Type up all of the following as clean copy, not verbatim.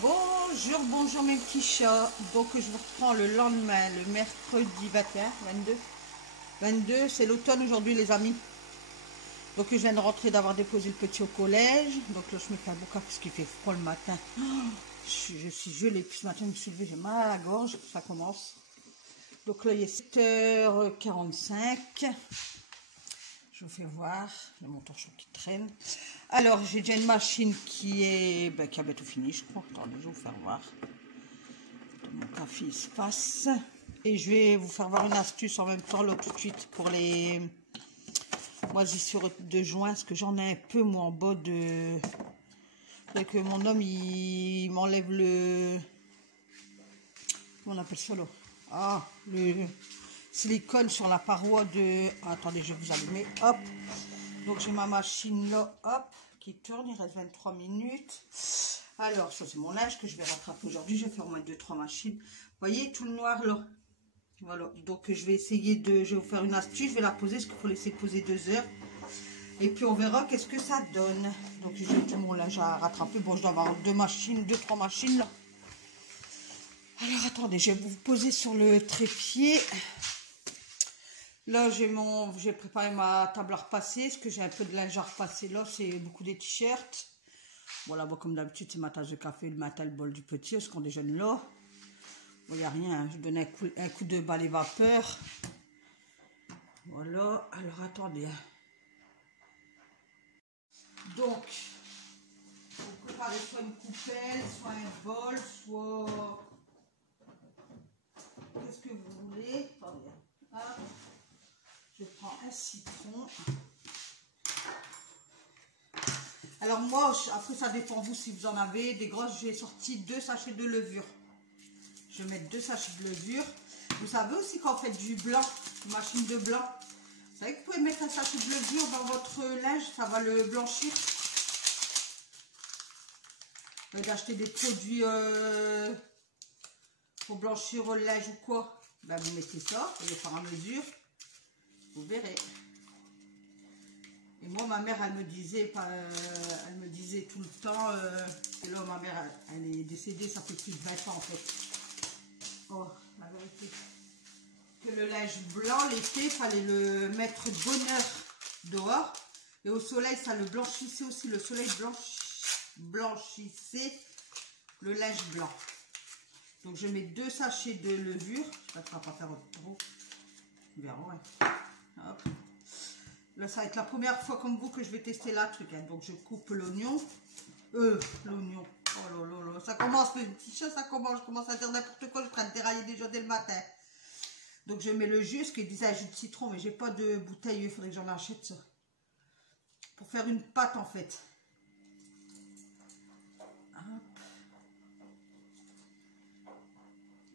Bonjour, bonjour mes petits chats. Donc je vous reprends le lendemain, le mercredi 21, 22, c'est l'automne aujourd'hui les amis. Donc je viens de rentrer d'avoir déposé le petit au collège. Donc là je me fais un bon café parce qu'il fait froid le matin. Je suis gelée, puis ce matin je me suis levée, j'ai mal à la gorge, ça commence. Donc là il est 7h45. Je vous fais voir, il y a mon torchon qui traîne. Alors, j'ai déjà une machine qui a bientôt fini, je crois. Attendez, je vais vous faire voir. Mon café il se passe. Et je vais vous faire voir une astuce en même temps, là, tout de suite, pour les moisissures de juin. Parce que j'en ai un peu, moi, en bas de... Donc, mon homme, il m'enlève le... Comment on appelle ça, là? Ah, le silicone sur la paroi de... Ah, attendez, je vais vous allumer. Hop. Donc, j'ai ma machine là, hop, qui tourne. Il reste 23 minutes. Alors, ça, c'est mon linge que je vais rattraper aujourd'hui. Je vais faire au moins 2-3 machines. Vous voyez, tout le noir là. Voilà. Donc, je vais essayer de... Je vais vous faire une astuce. Je vais la poser, parce qu'il faut laisser poser 2 heures. Et puis, on verra qu'est-ce que ça donne. Donc, j'ai tout mon linge à rattraper. Bon, je dois avoir 2-3 machines là. Alors, attendez, je vais vous poser sur le trépied. Là, j'ai préparé ma table à repasser, parce que j'ai un peu de linge à repasser. Là, c'est beaucoup des t-shirts. Voilà, bon, comme d'habitude, c'est ma tasse de café, le matin, le bol du petit, parce qu'on déjeune là. Bon, il n'y a rien, hein. Je donne un coup de balai vapeur. Voilà, alors attendez. Donc, vous préparez soit une coupelle, soit un bol, soit... Qu'est-ce que vous voulez? Attendez. Hop. Je prends un citron. Alors moi, après ça dépend vous si vous en avez. Des grosses, j'ai sorti 2 sachets de levure. Je vais mettre 2 sachets de levure. Vous savez aussi quand vous faites du blanc, une machine de blanc, vous savez que vous pouvez mettre un sachet de levure dans votre linge, ça va le blanchir. Vous pouvez acheter des produits pour blanchir le linge ou quoi. Ben, vous mettez ça, vous allez faire à mesure. Vous verrez. Et moi, ma mère, elle me disait tout le temps, et là, ma mère, elle est décédée, ça fait plus de 20 ans, en fait. Oh, la vérité. Que le linge blanc, l'été, il fallait le mettre de bonne heure dehors. Et au soleil, ça le blanchissait aussi. Le soleil blanchissait le linge blanc. Donc, je mets 2 sachets de levure. J'espère que ça ne va pas faire trop. On verra, ouais. Hop. Là, ça va être la première fois comme vous que je vais tester la truc. Hein. Donc, je coupe l'oignon. L'oignon. Oh là là là. Ça commence, le petit chat, ça commence. Je commence à dire n'importe quoi. Je suis en train de dérailler déjà dès le matin. Donc, je mets le jus, ce qui disait un jus de citron. Mais j'ai pas de bouteille. Il faudrait que j'en achète ça. Pour faire une pâte, en fait. Hop.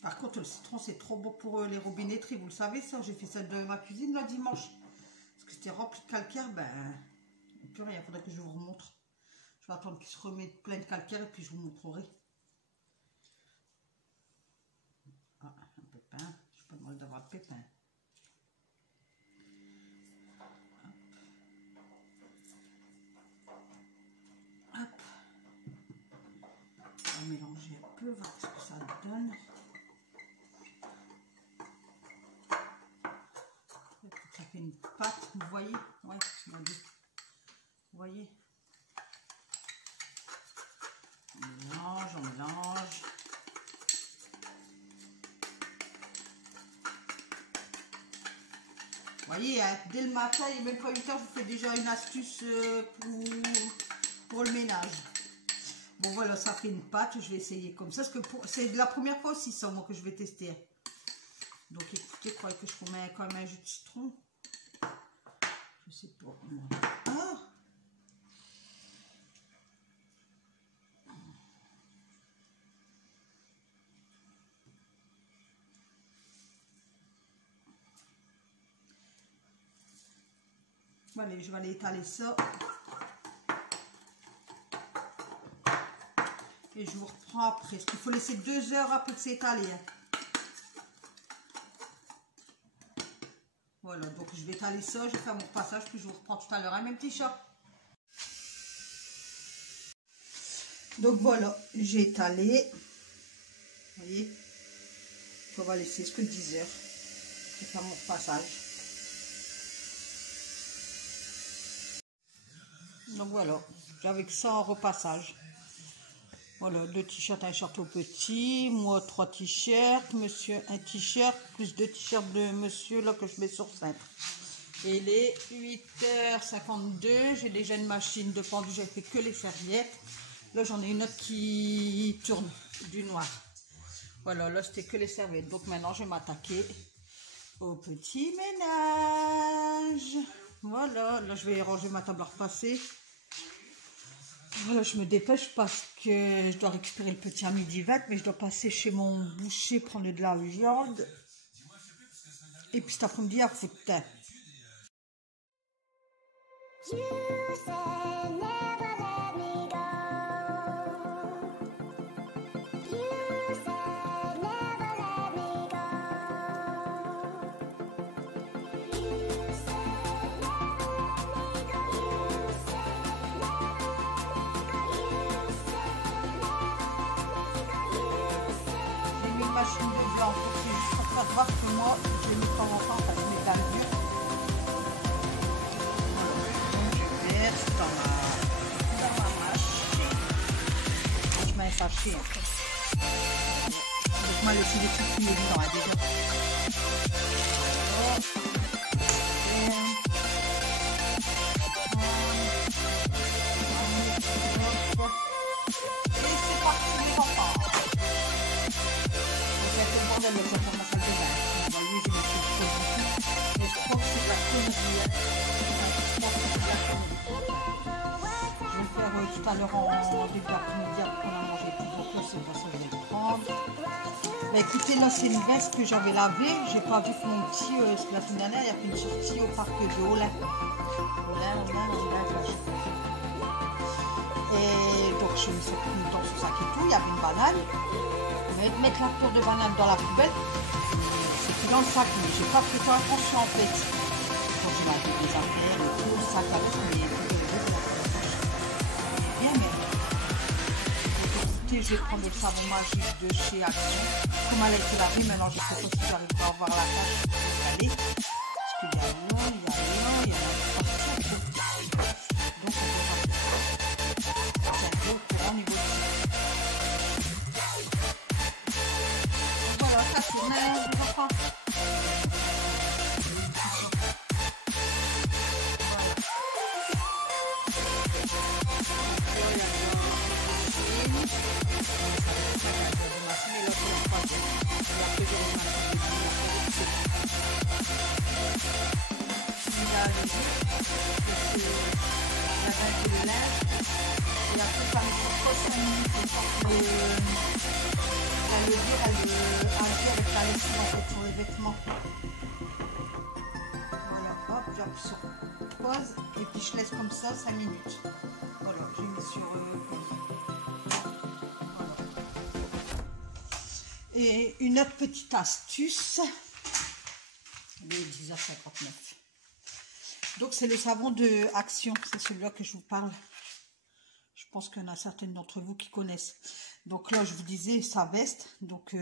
Par contre, le citron, c'est trop beau pour les robinetteries. Vous le savez, ça. J'ai fait ça de ma cuisine, le dimanche. C'était rempli de calcaire, ben, plus rien, il faudrait que je vous remontre. Je vais attendre qu'il se remette plein de calcaire et puis je vous montrerai. Ah, un pépin, je n'ai pas de mal d'avoir de pépin. Hop. Hop. On va mélanger un peu, voir ce que ça donne. Ça fait une pâte, vous voyez? Ouais, regardez. Vous voyez? On mélange, on mélange. Vous voyez, hein, dès le matin, il n'y a même pas 8 heures, je vous fais déjà une astuce pour le ménage. Bon, voilà, ça fait une pâte. Je vais essayer comme ça. Parce que c'est la première fois aussi, ça, moi, que je vais tester. Donc, écoutez, croyez que je vous mets quand même un jus de citron. Je sais pas. Ah! Allez, je vais aller étaler ça. Et je vous reprends après. Parce qu'il faut laisser 2 heures après que c'est étalé. Voilà, donc je vais étaler ça, je vais faire mon passage, puis je vous reprends tout à l'heure. Hein, mes petits chats? Donc voilà, j'ai étalé. Vous voyez, on va laisser ce que 10 heures. Je vais faire mon repassage. Donc voilà, j'avais que ça en repassage. Voilà, 2 t-shirts, un short au petit, moi 3 t-shirts, monsieur un t-shirt, plus 2 t-shirts de monsieur là que je mets sur cintre. Et il est 8h52, j'ai déjà une machine de pendu, j'ai fait que les serviettes. Là j'en ai une autre qui tourne, du noir. Voilà, là c'était que les serviettes. Donc maintenant je vais m'attaquer au petit ménage. Voilà, là je vais ranger ma table à repasser. Voilà, je me dépêche parce que je dois récupérer le petit à midi 20, mais je dois passer chez mon boucher prendre de la viande. Et puis cet après-midi à foot. Machine de blanc pour que je fasse voir que moi je les mets de temps en temps, ça se met à dur. Je verse dans ma machine. Je mets un sachet en fait. Donc moi laisser des trucs qui est dedans déjà. Et c'est parti les enfants. Le bordel dans ma salle de bain. Vous voyez, j'ai mis ce produit. Mais je crois que c'est de la connerie. Je vais le faire tout à l'heure en début d'après-midi après qu'on a mangé tout. Donc là, c'est pas ça que je vais le prendre. Bah, écoutez, là, c'est une veste que j'avais lavée. J'ai pas vu que mon petit, la semaine dernière, il y a fait une sortie au parc de Olin. Et donc, je me suis mis dans son sac et tout. Il y avait une banane. Mettre la tour de banane dans la poubelle, c'est tout dans le sac, mais j'ai pas fait attention en fait. Donc j'ai lavé des affaires, le tout, le sac avec mes bien mais. Donc écoutez, je vais prendre le savon magique de chez Action. Comme elle a été lavée, maintenant je sais pas si j'arrive à avoir la tâche pour aller. Parce qu'il y a l'eau, il y a partout. Donc on verra. C'est un peu au courant au niveau du. Ça tourne, les enfants. Et après, ça me prend 5 minutes la levure, elle agit avec la lessive en fait sur les vêtements. Voilà, hop, j'appuie sur pause et puis je laisse comme ça 5 minutes. Voilà, j'ai mis sur pause. Voilà. Et une autre petite astuce, il est 10h59. Donc c'est le savon de Action, c'est celui-là que je vous parle. Je pense qu'il y en a certaines d'entre vous qui connaissent. Donc là, je vous disais, sa veste. Donc,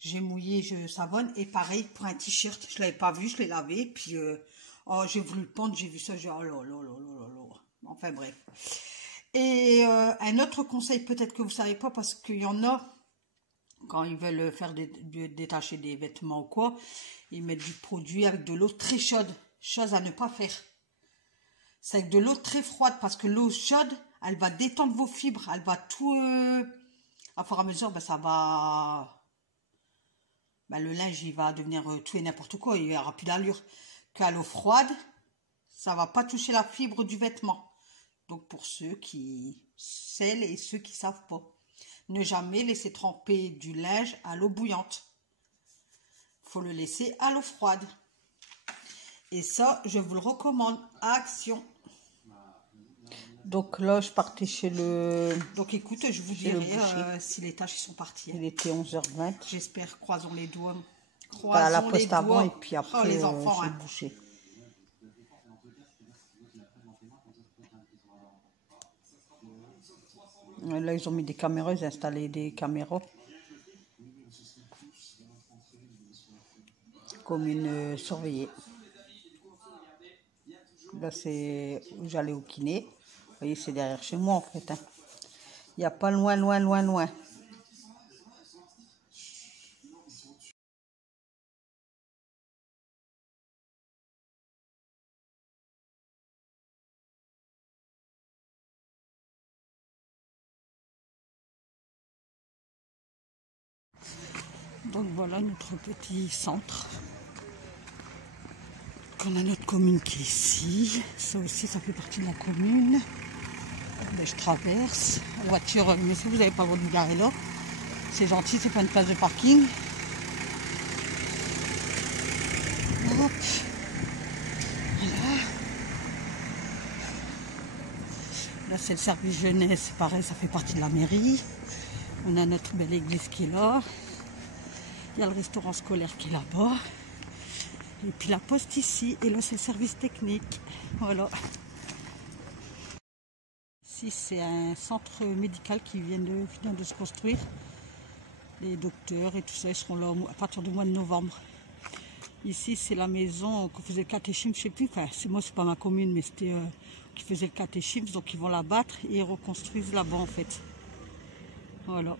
j'ai mouillé, je savonne. Et pareil, pour un t-shirt, je ne l'avais pas vu, je l'ai lavé. Puis, oh, j'ai voulu le pendre, j'ai vu ça, j'ai dit, oh là là là là là. Enfin, bref. Et un autre conseil, peut-être que vous ne savez pas, parce qu'il y en a, quand ils veulent faire détacher des vêtements ou quoi, ils mettent du produit avec de l'eau très chaude. Chose à ne pas faire. C'est avec de l'eau très froide, parce que l'eau chaude, elle va détendre vos fibres, elle va tout, à fur et à mesure, ben, ça va, ben, le linge, il va devenir tout et n'importe quoi, il aura plus d'allure. Qu'à l'eau froide, ça va pas toucher la fibre du vêtement. Donc, pour ceux qui savent et ceux qui savent pas, ne jamais laisser tremper du linge à l'eau bouillante. Il faut le laisser à l'eau froide. Et ça, je vous le recommande, à Action. Donc là, je partais chez le... Donc écoute, je vous dirai si les tâches sont parties. Il était 11h20. J'espère, croisons les doigts. À la poste avant et puis après, les enfants, chez le boucher. Là, ils ont mis des caméras, ils ont installé des caméras. Commune surveillée. Là, c'est où j'allais au kiné. Vous voyez, c'est derrière chez moi, en fait. Hein. Il n'y a pas loin. Donc voilà notre petit centre. On a notre commune qui est ici. Ça aussi, ça fait partie de la commune. Là, je traverse. La voiture, mais si vous n'avez pas le droit de vous garer là, c'est gentil, c'est pas une place de parking. Hop. Voilà. Là, c'est le service jeunesse, c'est pareil, ça fait partie de la mairie. On a notre belle église qui est là. Il y a le restaurant scolaire qui est là-bas. Et puis la poste ici. Et là, c'est le service technique. Voilà. Ici, c'est un centre médical qui vient de se construire. Les docteurs et tout ça, ils seront là à partir du mois de novembre. Ici, c'est la maison qu'on faisait le catéchisme, je sais plus. Enfin, c'est pas ma commune, mais c'était qui faisait le catéchisme. Donc, ils vont la battre et ils reconstruisent là-bas, en fait. Voilà.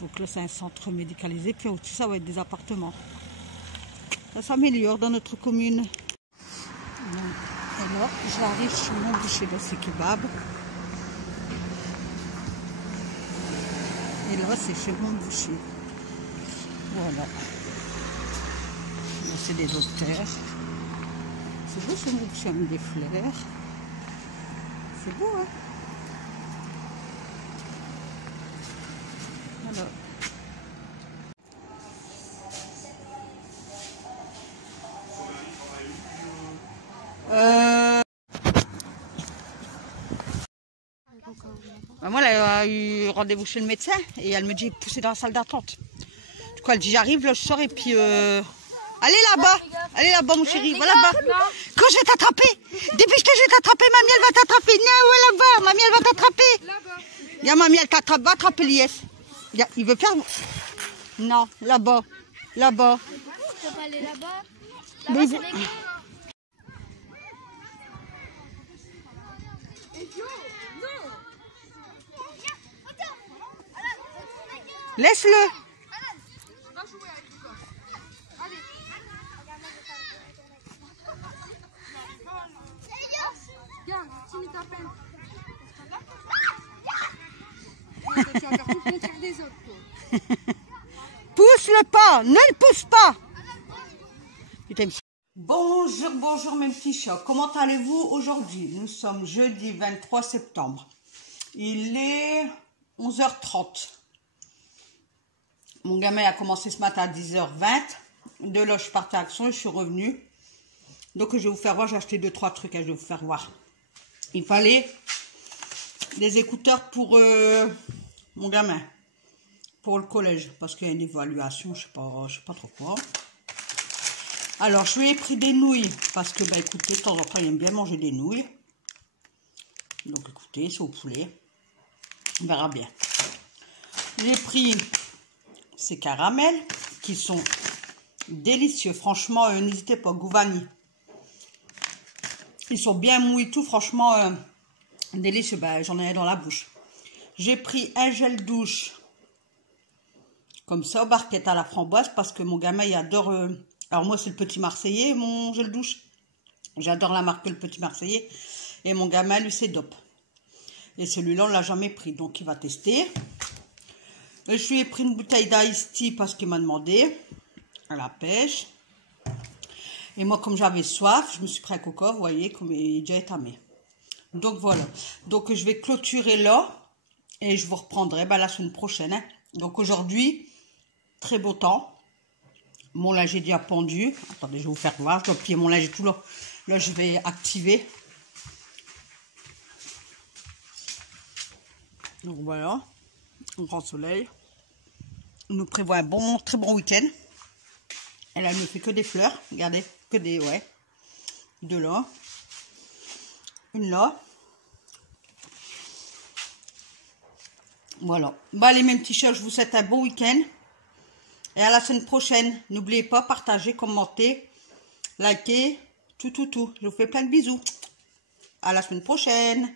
Donc là, c'est un centre médicalisé. Puis au-dessus, ça va être des appartements. Ça s'améliore dans notre commune. Alors, j'arrive chez mon boucher de ce kebab. Et là, c'est chez mon boucher. Voilà. Là, c'est des docteurs. C'est beau chez mon boucher avec des fleurs. C'est beau, hein? Voilà. Moi, elle a eu rendez-vous chez le médecin et elle me dit pousser dans la salle d'attente. Du coup, elle dit j'arrive, là je sors et puis allez là-bas mon chéri, va là-bas. Quand je vais t'attraper, dépêche-toi, je vais t'attraper, mamie elle va t'attraper. Non, ouais, là-bas, mamie elle va t'attraper. Viens mamie elle t'attrape, va attraper l'IS. Il veut faire. Non, là-bas, là-bas. Tu peux pas aller là-bas. Là-bas c'est l'école. Laisse-le. Regarde, timide à peine. Tu vas faire tout le contraire des autres, toi. Pousse-le pas, ne le pousse pas. Bonjour mes petits chats, comment allez-vous aujourd'hui? Nous sommes jeudi 23 septembre. Il est 11h30. Mon gamin a commencé ce matin à 10h20. De là, je suis partie à Action et je suis revenue. Donc, je vais vous faire voir. J'ai acheté 2-3 trucs. Je vais vous faire voir. Il fallait des écouteurs pour mon gamin. Pour le collège. Parce qu'il y a une évaluation. Je sais pas trop quoi. Alors, je lui ai pris des nouilles. Parce que, bah, écoutez, de temps en temps, il aime bien manger des nouilles. Donc, écoutez, c'est au poulet. On verra bien. J'ai pris ces caramels qui sont délicieux. Franchement, n'hésitez pas, goût vanille. Ils sont bien mous et tout. Franchement, délicieux. Ben, j'en ai dans la bouche. J'ai pris un gel douche. Comme ça, barquette à la framboise. Parce que mon gamin, il adore... alors moi, c'est le Petit Marseillais, mon gel douche. J'adore la marque le Petit Marseillais. Et mon gamin, lui, c'est Dop. Et celui-là, on ne l'a jamais pris. Donc, il va tester. Et je lui ai pris une bouteille d'Ice Tea parce qu'il m'a demandé à la pêche. Et moi, comme j'avais soif, je me suis pris un coca, vous voyez, comme il est déjà étamé. Donc, voilà. Donc, je vais clôturer là. Et je vous reprendrai la semaine prochaine. Hein. Donc, aujourd'hui, très beau temps. Mon linge est déjà pendu. Attendez, je vais vous faire voir. Je dois plier mon linge et tout là. Là, je vais activer. Donc, voilà. Un grand soleil. On nous prévoit un très bon week-end. Elle ne fait que des fleurs. Regardez, que des, ouais. Deux là. Une là. Voilà. Bah, les mêmes petits chats, je vous souhaite un bon week-end. Et à la semaine prochaine. N'oubliez pas, partagez, commentez, likez, tout. Je vous fais plein de bisous. À la semaine prochaine.